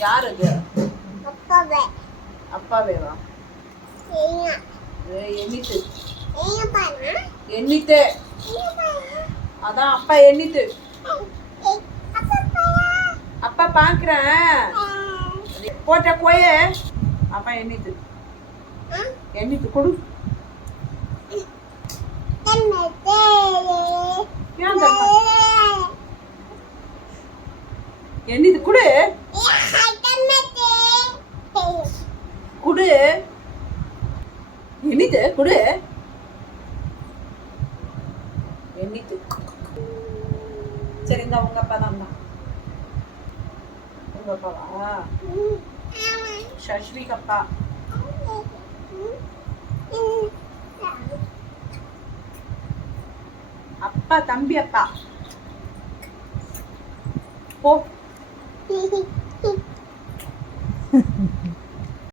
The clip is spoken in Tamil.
யார் அது? அப்பாவேவா? எண்ணித்து எண்ணித்து அதான் அப்பா எண்ணித்து. அப்பா பாக்குறேன் போட்ட கோய அப்பா எண்ணித்து எண்ணித்து கொடு. எண்ணித்து குடு குடு எண்ணித்து குடு எண்ணித்து. சரி இந்த உங்க அப்பா தான் உங்க அப்பாவா? சஷ்விக் அப்பா. அப்பா தம்பி அப்பா போ.